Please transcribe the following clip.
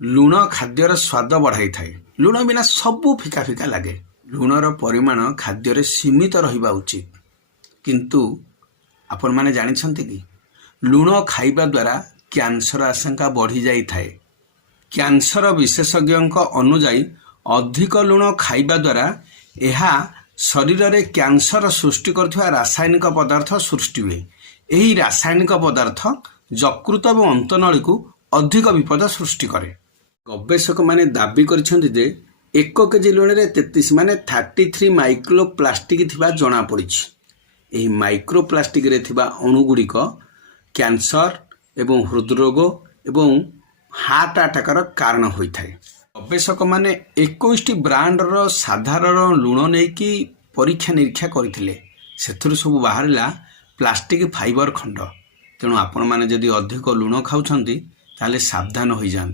लुण खाद्यर स्वाद बढ़ाई थाए। लुण बिना सबू फिका फिका लगे। लुणर परिमाण खाद्य सीमित रहिबा उचित। किंतु आपण माने जानिछन्ते कि लुण खाइबा द्वारा कैंसर आशंका बढ़ी जाई थाए। कैंसर विशेषज्ञों अनुजाई अधिक लुण खाइबा द्वारा यह शरीर में कैंसर सृष्टि करथिबा रासायनिक पदार्थ सृष्टि हुए। यही रासायनिक पदार्थ यकृत और अंतनली को अधिक विपद सृष्टि करे। गवेषक माने दाबी करिसेंति जे 1 केजी लुण रे 33 माने 33 माइक्रो प्लास्टिक थिबा जणा पड़िछि। एही माइक्रो प्लास्टिक रे थिबा अणु गुड़िक कैंसर एवं हृदरोग एवं हार्ट अटैकर कारण होइथाय। गवेषक माने 21 ब्रांडर साधारण लुण नेकी परीक्षा निरीक्षा करथिले। सेथुरु सब बाहरला प्लास्टिक फाइबर खंड। तेणु आपण माने जदि अधिक लुण खाउछंती ताले सावधान होई जान।